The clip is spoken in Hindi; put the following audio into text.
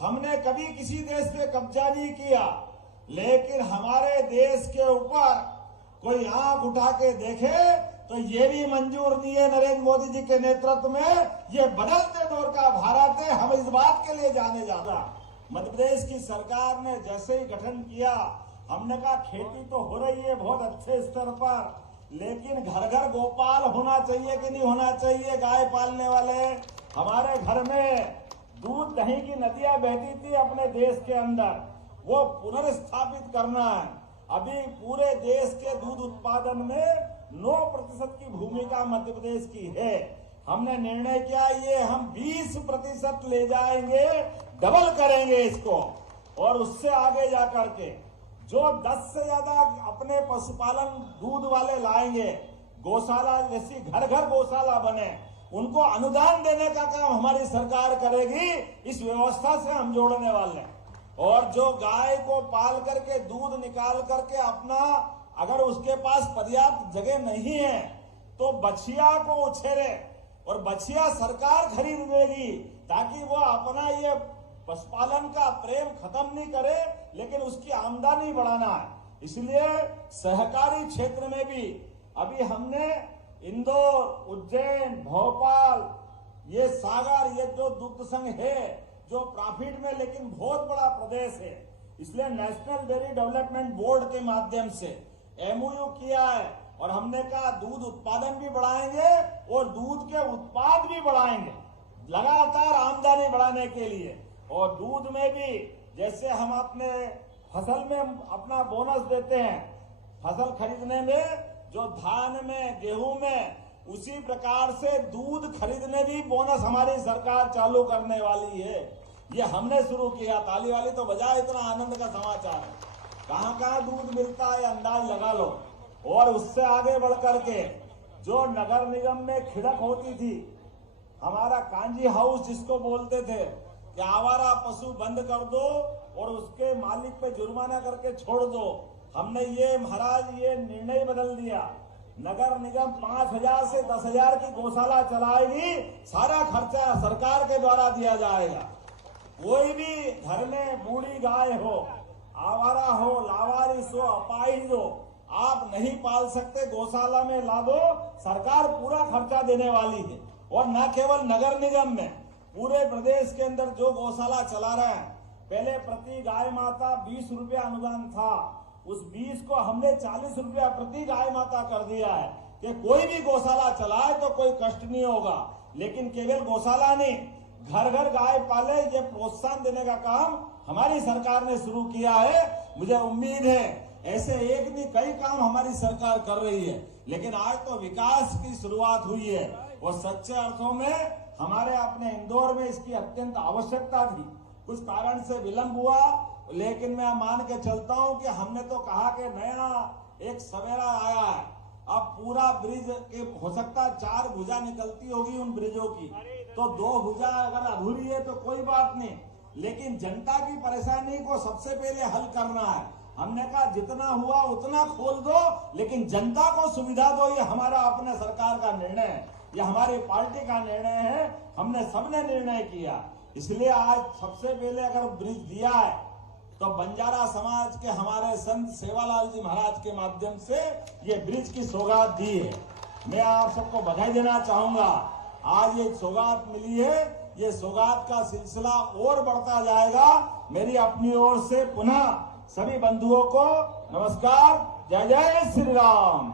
हमने कभी किसी देश पे कब्जा नहीं किया, लेकिन हमारे देश के ऊपर कोई आंख उठा के देखे तो ये भी मंजूर नहीं है। नरेंद्र मोदी जी के नेतृत्व में ये बदलते दौर का भारत है, हम इस बात के लिए जाने जाता। मध्य प्रदेश की सरकार ने जैसे ही गठन किया, हमने कहा खेती तो हो रही है बहुत अच्छे स्तर पर, लेकिन घर घर गोपाल होना चाहिए कि नहीं होना चाहिए। गाय पालने वाले, हमारे घर में दूध दही की नदियां बहती थी अपने देश के अंदर, वो पुनर्स्थापित करना है। अभी पूरे देश के दूध उत्पादन में 9% की भूमिका मध्य प्रदेश की है। हमने निर्णय किया ये हम 20% ले जाएंगे, डबल करेंगे इसको, और उससे आगे जाकर के जो 10 से ज्यादा अपने पशुपालन दूध वाले लाएंगे, गौशाला जैसी घर घर गौशाला बने, उनको अनुदान देने का काम हमारी सरकार करेगी। इस व्यवस्था से हम जोड़ने वाले हैं। और जो गाय को पाल करके दूध निकाल करके अपना, अगर उसके पास पर्याप्त जगह नहीं है तो बछिया को उछेरे, और बछिया सरकार खरीद देगी, ताकि वो अपना ये पशुपालन का प्रेम खत्म नहीं करे, लेकिन उसकी आमदनी बढ़ाना है। इसलिए सहकारी क्षेत्र में भी अभी हमने इंदौर, उज्जैन, भोपाल, ये सागर, ये जो दुग्ध संघ है जो प्रॉफिट में लेकिन बहुत बड़ा प्रदेश है, इसलिए नेशनल डेयरी डेवलपमेंट बोर्ड के माध्यम से एमओयू किया है। और हमने कहा दूध उत्पादन भी बढ़ाएंगे और दूध के उत्पाद भी बढ़ाएंगे, लगातार आमदनी बढ़ाने के लिए। और दूध में भी जैसे हम अपने फसल में अपना बोनस देते हैं, फसल खरीदने में, जो धान में, गेहूं में, उसी प्रकार से दूध खरीदने भी बोनस हमारी सरकार चालू करने वाली है। ये हमने शुरू किया। ताली वाली तो बजाए, इतना आनंद का समाचार है। कहां कहां दूध मिलता है अंदाज लगा लो। और उससे आगे बढ़ करके जो नगर निगम में खिड़क होती थी, हमारा कांजी हाउस जिसको बोलते थे कि आवारा पशु बंद कर दो और उसके मालिक पे जुर्माना करके छोड़ दो, हमने ये महाराज ये निर्णय बदल दिया। नगर निगम 5,000 से 10,000 की गौशाला चलाएगी, सारा खर्चा सरकार के द्वारा दिया जाएगा। कोई भी घर में बूढ़ी गाय हो, आवारा हो, लावारिस हो, अपाहिज हो, आप नहीं पाल सकते, गौशाला में ला दो, सरकार पूरा खर्चा देने वाली है। और न केवल नगर निगम में, पूरे प्रदेश के अंदर जो गौशाला चला रहे हैं, पहले प्रति गाय माता 20 रुपया अनुदान था, उस 20 को हमने 40 रुपया प्रति गाय माता कर दिया है कि कोई भी गौशाला चलाए तो कोई कष्ट नहीं होगा। लेकिन केवल गौशाला नहीं, घर घर गाय पाले, ये प्रोत्साहन देने का काम हमारी सरकार ने शुरू किया है। मुझे उम्मीद है ऐसे एक नहीं कई काम हमारी सरकार कर रही है। लेकिन आज तो विकास की शुरुआत हुई है, और सच्चे अर्थों में हमारे अपने इंदौर में इसकी अत्यंत आवश्यकता थी। कुछ कारण से विलंब हुआ, लेकिन मैं मान के चलता हूं कि हमने तो कहा कि नया एक सवेरा आया है। अब पूरा ब्रिज के हो सकता है 4 भुजा निकलती होगी उन ब्रिजों की, तो 2 भुजा अगर अधूरी है तो कोई बात नहीं, लेकिन जनता की परेशानी को सबसे पहले हल करना है। हमने कहा जितना हुआ उतना खोल दो, लेकिन जनता को सुविधा दो। ये हमारा अपने सरकार का निर्णय है, ये हमारी पार्टी का निर्णय है, हमने सबने निर्णय किया। इसलिए आज सबसे पहले अगर ब्रिज दिया है तो बंजारा समाज के हमारे संत सेवालाल जी महाराज के माध्यम से ये ब्रिज की सौगात दी है। मैं आप सबको बधाई देना चाहूंगा। आज ये सौगात मिली है, ये सौगात का सिलसिला और बढ़ता जाएगा। मेरी अपनी ओर से पुनः सभी बंधुओं को नमस्कार। जय जय श्री राम।